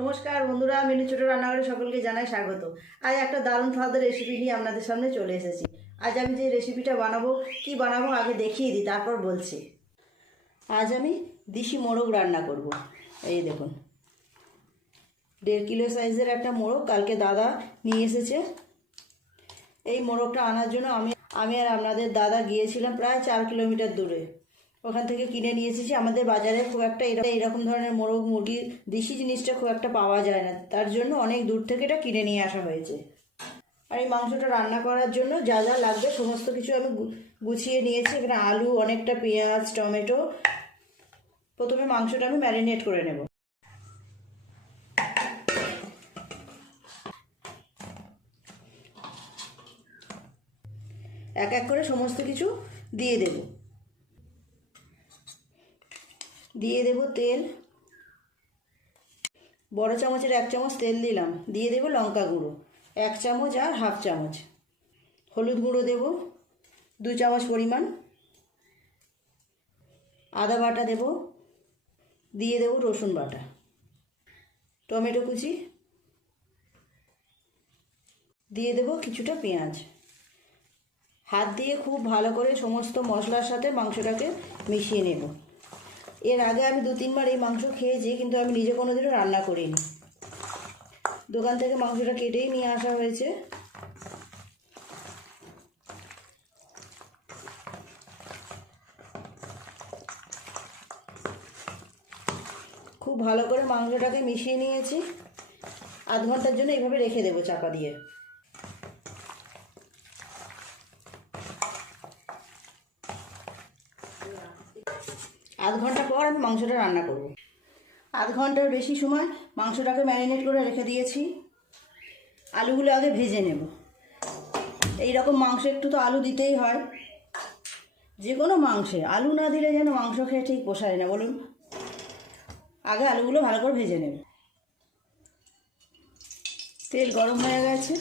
নমস্কার বন্ধুরা, মিনু ছোট রান্নাঘরে সকলকে জানাই স্বাগত। আজ একটা দারুণ স্বাদের রেসিপি নিয়ে আপনাদের সামনে চলে এসেছি। আজ আমি যে রেসিপিটা বানাবো, কি বানাবো আগে দেখিয়ে দিই, তারপর বলছি। আজ আমি দেশি মোরগ রান্না করব। এই দেখুন, 1.5 কিলো সাইজের একটা মোরগ কালকে দাদা নিয়ে এসেছে। এই মোরগটা আনার জন্য আমি আর আপনাদের দাদা গিয়েছিলাম প্রায় 4 কিলোমিটার দূরে। ওখান থেকে কিনে নিয়ে এসেছি। আমাদের বাজারে খুব একটা এইরকম ধরনের মোরগ মুরগি দেশি জিনিসটা খুব একটা পাওয়া যায় না, তার জন্য অনেক দূর থেকে এটা কিনে নিয়ে আসা হয়েছে। আর এই মাংসটা রান্না করার জন্য যা যা লাগবে সমস্ত কিছু আমি গুছিয়ে নিয়েছি। এখানে আলু, অনেকটা পেঁয়াজ, টমেটো। প্রথমে মাংসটা আমি ম্যারিনেট করে নেব। এক এক করে সমস্ত কিছু দিয়ে দেব। তেল, বড় চামচের 1 চামচ তেল দিলাম। দিয়ে দেব লঙ্কা গুঁড়ো 1 চামচ আর হাফ চামচ। হলুদ গুঁড়ো দেব 2 চামচ পরিমাণ। আদা বাটা দেব। দিয়ে দেব রসুন বাটা, টমেটো কুচি, দিয়ে দেব কিছুটা পেঁয়াজ। হাত দিয়ে খুব ভালো করে সমস্ত মশলার সাথে মাংসটাকে মিশিয়ে নেব। এর আগে আমি 2-3 বার এই মাংস খেয়েছি, কিন্তু আমি নিজে কোনোদিনও রান্না করিনি। দোকান থেকে মাংসটা কেটেই নিয়ে আসা হয়েছে। খুব ভালো করে মাংসটাকে মিশিয়ে নিয়েছি। আধ ঘন্টার জন্য এইভাবে রেখে দেবো চাপা দিয়ে। আধ ঘন্টা পর আমি মাংসটা রান্না করব। আধ ঘন্টার বেশি সময় মাংসটাকে ম্যারিনেট করে রেখে দিয়েছি। আলুগুলো আগে ভেজে নেব। এই রকম মাংস একটু তো আলু দিতেই হয়। যে কোনো মাংসে আলু না দিলে যেন মাংস খেয়ে ঠিক পোষায় না, বলুন। আগে আলুগুলো ভালো করে ভেজে নেব। তেল গরম হয়ে গেছে।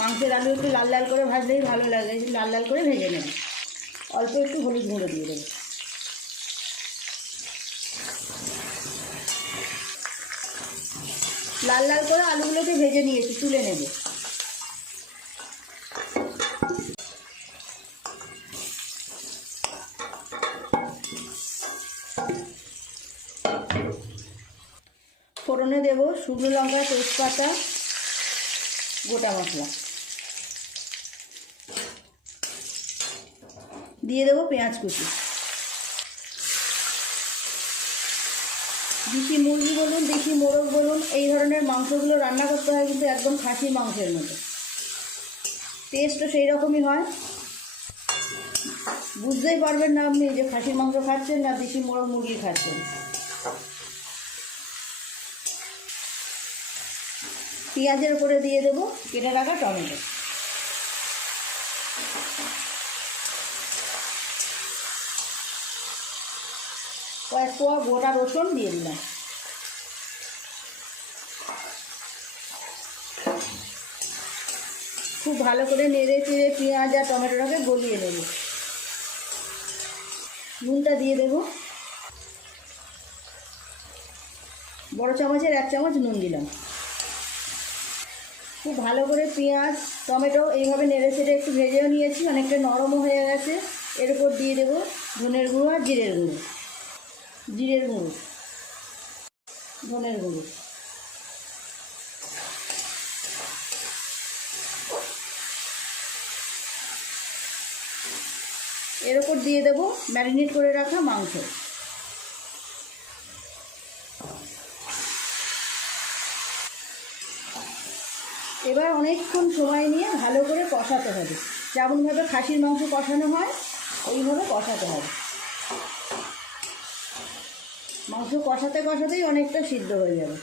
মাংসের আলু একটু লাল লাল করে ভাজলেই ভালো লাগে, লাল লাল করে ভেজে নেব। অল্প একটু হলুদ গুঁড়ো দিয়ে দেব। লাল লাল করে আলুগুলোকে ভেজে নিয়েছি, তুলে নেব। ফোড়নে দেব শুকনো লঙ্কা, তেজপাতা, গোটা মশলা। দিয়ে দেবো পেঁয়াজ কুচি। দেশি মুরগি বলুন, দেশি মোরগ বলুন, এই ধরনের মাংসগুলো রান্না করতে হয় কিন্তু একদম খাসির মাংসের মতো। টেস্টও সেই রকমই হয়। বুঝতেই পারবেন না আপনি যে খাসির মাংস খাচ্ছেন না দেশি মোরগ মুরগি খাচ্ছেন। পেঁয়াজের উপরে দিয়ে দেবো কেটে রাখা টমেটো। কয়েক কোয়া গোটা রসুন দিয়ে দিলাম। খুব ভালো করে নেড়ে চেড়ে পেঁয়াজ আর টমেটোটাকে গলিয়ে নেব। নুনটা দিয়ে দেব। বড় চামচের 1 চামচ নুন দিলাম। খুব ভালো করে পেঁয়াজ টমেটো এইভাবে নেড়ে চেড়ে একটু ভেজেও নিয়েছি, অনেকটা নরমও হয়ে গেছে। এর উপর দিয়ে দেব ধনের গুঁড়ো আর জিরের গুঁড়ো, ধনের গুঁড়ো। এর উপর দিয়ে দেব ম্যারিনেট করে রাখা মাংস। এবার অনেকক্ষণ সময় নিয়ে ভালো করে কষাতে হবে। যেমনভাবে খাসির মাংস কষানো হয় ওইভাবে কষাতে হবে। মাংস কষাতে কষাতেই অনেকটা সিদ্ধ হয়ে যাবে।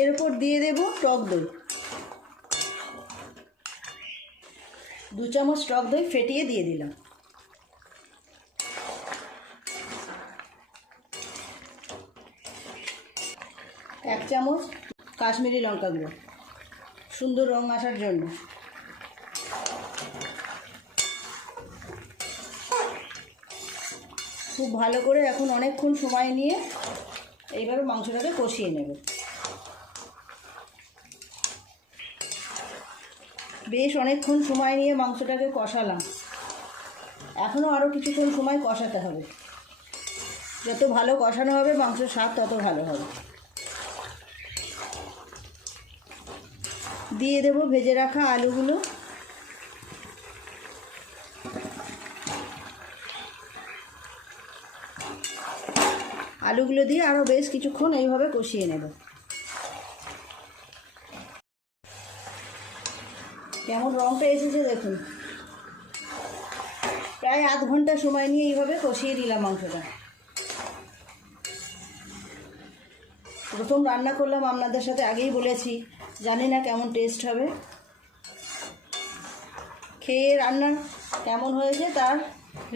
এর উপর দিয়ে দেব টক দই। 2 চামচ টক দই ফেটিয়ে দিয়ে দিলাম। এক চামচ কাশ্মীরি লঙ্কা গুঁড়ো, সুন্দর রং আসার জন্য। খুব ভালো করে এখন অনেকক্ষণ সময় নিয়ে এইভাবে মাংসটাকে কষিয়ে নেব। বেশ অনেকক্ষণ সময় নিয়ে মাংসটাকে কষালাম, এখনও আরও কিছুক্ষণ সময় কষাতে হবে। যত ভালো কষানো হবে মাংসের স্বাদ তত ভালো হবে। দিয়ে দেব ভেজে রাখা আলুগুলো। আলুগুলো দিয়ে আরও বেশ কিছুক্ষণ এইভাবে কষিয়ে নেব। কেমন রঙটা এসেছে দেখুন। প্রায় আধ ঘন্টা সময় নিয়ে এইভাবে কষিয়ে দিলাম মাংসটা। প্রথম রান্না করলাম, আপনাদের সাথে আগেই বলেছি, জানি না কেমন টেস্ট হবে। খেয়ে রান্না কেমন হয়েছে তার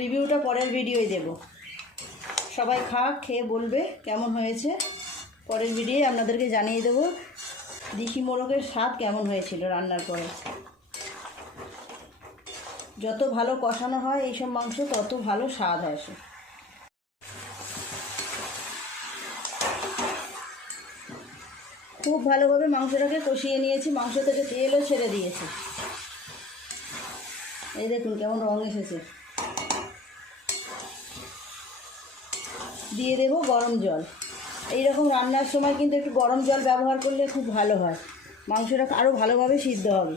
রিভিউটা পরের ভিডিওয় দেব। সবাই খাক, খেয়ে বলবে কেমন হয়েছে। পরের ভিডিওয় আপনাদেরকে জানিয়ে দেবো দিশি মোরগের স্বাদ কেমন হয়েছিল রান্নার পরে। যত ভালো কষানো হয় এইসব মাংস তত ভালো স্বাদ আসে। খুব ভালোভাবে মাংসটাকে কষিয়ে নিয়েছি, মাংস থেকে তেলও ছেড়ে দিয়েছে। এই দেখুন কেমন রং এসেছে। দিয়ে দেব গরম জল। এই রকম রান্নার সময় কিন্তু একটু গরম জল ব্যবহার করলে খুব ভালো হয়, মাংসটা আরও ভালোভাবে সিদ্ধ হবে।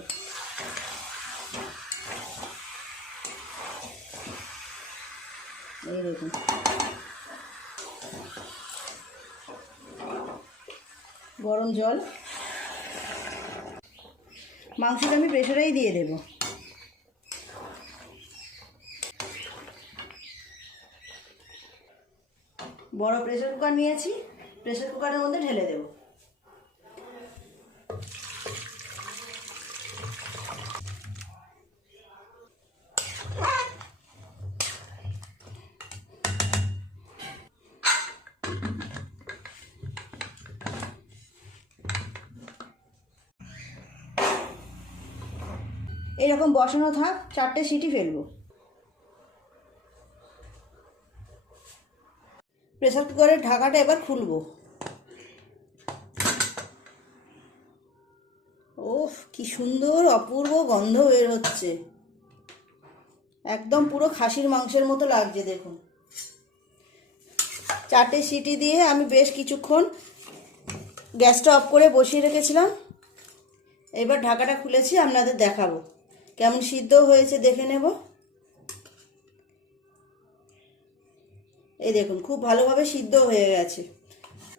এই দেখুন গরম জল। মাংসটা আমি প্রেসারেই দিয়ে দেব। বড় প্রেসার কুকার নিয়েছি, প্রেসার কুকারের মধ্যে ঢেলে দেব। এইরকম বসানো থাক, 4টে সিটি ফেলবো। প্রেসার কুকারের ঢাকাটা এবার খুলবো। ওফ, কি সুন্দর অপূর্ব গন্ধ বের হচ্ছে, একদম পুরো খাসির মাংসের মতো লাগছে দেখুন। 4টে সিটি দিয়ে আমি বেশ কিছুক্ষণ গ্যাসটা অফ করে বসিয়ে রেখেছিলাম। এবার ঢাকাটা খুলেছি, আপনাদের দেখাবো কেমন সিদ্ধ হয়েছে দেখে নেব। এই দেখুন খুব ভালোভাবে সিদ্ধ হয়ে গেছে,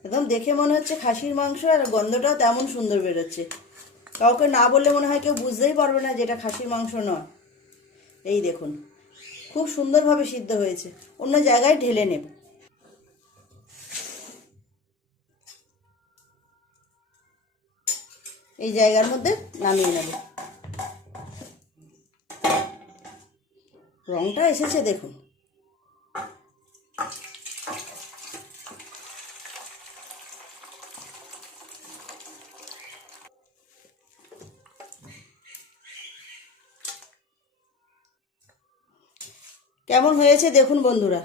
একদম দেখে মনে হচ্ছে খাসির মাংস, আর গন্ধটাও তেমন সুন্দর বেরোচ্ছে। কাউকে না বললে মনে হয় কেউ বুঝতেই পারবে না যেটা খাসির মাংস নয়। এই দেখুন খুব সুন্দরভাবে সিদ্ধ হয়েছে। অন্য জায়গায় ঢেলে নেব। এই জায়গার মধ্যে নামিয়ে নেব। রংটা এসেছে দেখুন। কেমন হয়েছে দেখুন বন্ধুরা।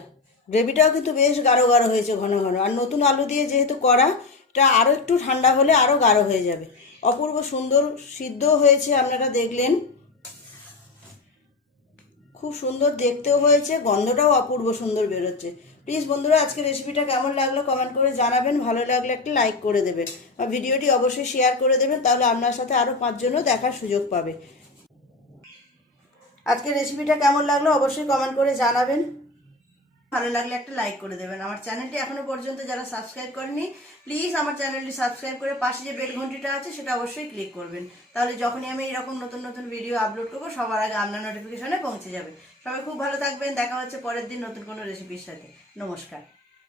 গ্রেভিটাও কিন্তু বেশ গাঢ় গাঢ় হয়েছে, ঘন ঘন। আর নতুন আলু দিয়ে যেহেতু করা, এটা আরও একটু ঠান্ডা হলে আরও গাঢ় হয়ে যাবে। অপূর্ব সুন্দর সিদ্ধ হয়েছে, আপনারা দেখলেন। খুব সুন্দর দেখতেও হয়েছে, গন্ধটাও অপূর্ব সুন্দর বেরোচ্ছে। প্লিজ বন্ধুরা আজকে রেসিপিটা কেমন লাগলো কমেন্ট করে জানাবেন। ভালো লাগলে একটা লাইক করে দেবেন, আর ভিডিওটি অবশ্যই শেয়ার করে দেবেন, তাহলে আপনার সাথে আরও 5 জনও দেখার সুযোগ পাবে। আজকের রেসিপিটা কেমন লাগলো অবশ্যই কমেন্ট করে জানাবেন। ভালো লাগলে একটা লাইক করে দেবেন। আমার চ্যানেলটি এখনো পর্যন্ত যারা সাবস্ক্রাইব করেনি, প্লিজ আমার চ্যানেলটি সাবস্ক্রাইব করে পাশে যে বেল ঘন্টিটা আছে সেটা অবশ্যই ক্লিক করবেন, তাহলে যখনই আমি এরকম নতুন নতুন ভিডিও আপলোড করবো সবার আগে আপনার নোটিফিকেশনে পৌঁছে যাবে। সবাই খুব ভালো থাকবেন, দেখা হচ্ছে পরের দিন নতুন কোনো রেসিপির সাথে। নমস্কার।